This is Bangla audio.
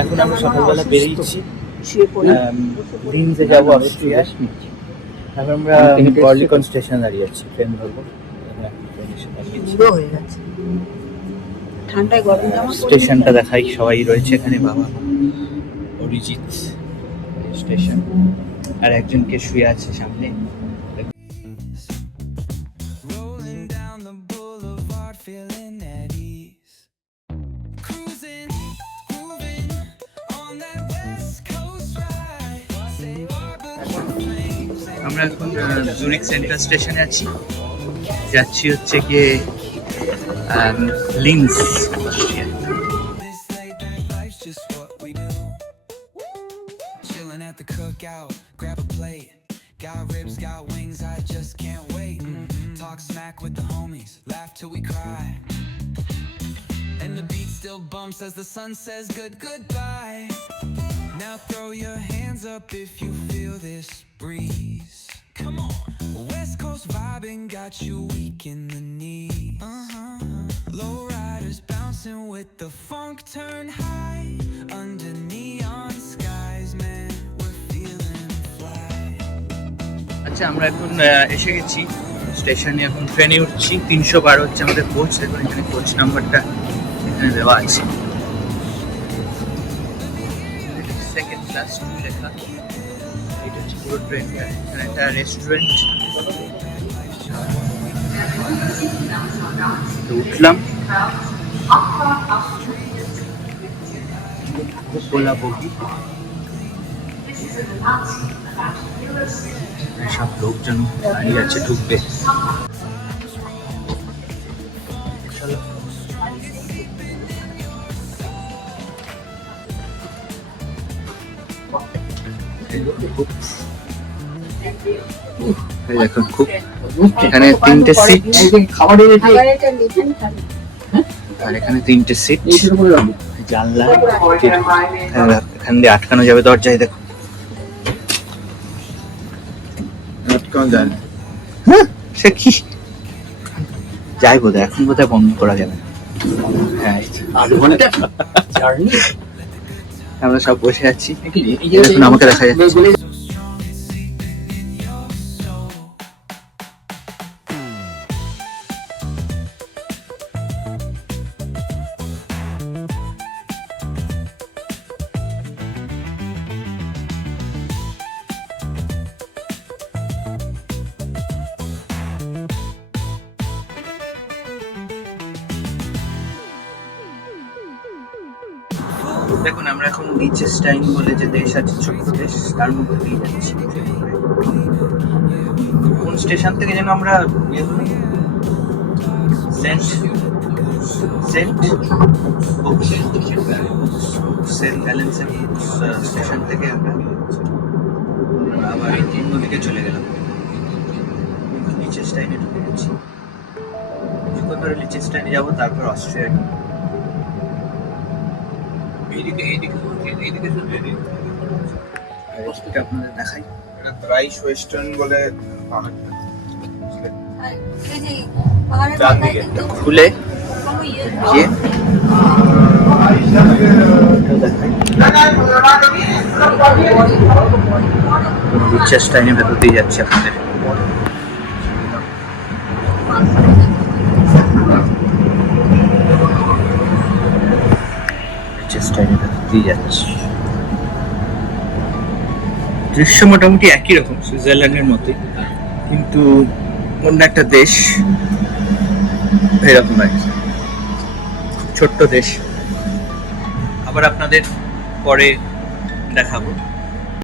এখন আমরা সকালবেলা বেরিয়েছি, লিনজে যাবো অস্ট্রিয়া। এখন আমরা বর্লিকন স্টেশন দাঁড়িয়ে আছি, ট্রেন ধরবো। ঠান্ডায় গরম জামা স্টেশনটা দেখাই, সবাই রয়েছে এখানে। বাবা অরিজিৎ স্টেশন, আর একজনকে শুয়ে আছে সামনে। আমরা এখন জুরিক সেন্ট্রাল স্টেশনে আছি, যাচ্ছি হচ্ছে গিয়ে Linz. Got ribs, got wings, I just can't wait. Talk smack with the homies, laugh till we cry. And the beat still bumps as the sun says goodbye. Now throw your hands up if you feel this breeze. Come on. West Coast vibing got you weak in the knees. Low riders bouncing with the funk turn high. Under neon skies, man, we're feeling fly. আচ্ছা, আমরা এখন এসে গেছি স্টেশনে। এখন ট্রেনে উঠছি, 312 হচ্ছে আমাদের কোচ। এখন এখানে কোচ নাম্বারটা এখানে দেওয়া আছে, সেকেন্ড ক্লাস 2 লেখা। এটা হচ্ছে পুরো ট্রেনটা। এখানে একটা রেস্টুরেন্ট, তো উঠলাম। কোলা বগি, সব লোকজন দাঁড়িয়ে আছে, ঢুকবে। চলো। দেখুন, খুব এখানে 3টে সিট, আর এখানে 3টে সিট, জানলা এখান দিয়ে আটকানো যাবে দরজায়। দেখো, সে কি যাই বোধ হয়, এখন বোধহয় বন্ধ করা যাবে না। হ্যাঁ, আমরা সব বসে আছি, এখন আমাকে দেখা যাচ্ছে। দেখুন, আমরা এখন লিচেনস্টাইন বলে যে দেশ আছে, ছোট্ট দেশ, তার মধ্যে দিয়ে যাচ্ছি। কোন স্টেশন থেকে যেন আমরা সেন্ট ভ্যালেন্সিয়া স্টেশন থেকে আমরা আবার অন্যদিকে চলে গেলাম। লিচেনস্টাইনে ঢুকে গেছি। কিছুক্ষণ ধরে লিচেনস্টাইনে যাবো, তারপর অস্ট্রিয়া। আপনাদের দেখাই, রাইস ওয়েস্টার্ন বলে খুলে গিয়ে লিচেনস্টাইনের ভেতর দিয়ে যাচ্ছে আপনাদের। দৃশ্য মোটামুটি একই রকম, সুইজারল্যান্ডের মতোই, কিন্তু অন্য একটা দেশ এরকম আর কি, ছোট্ট দেশ। আবার আপনাদের পরে দেখাবো।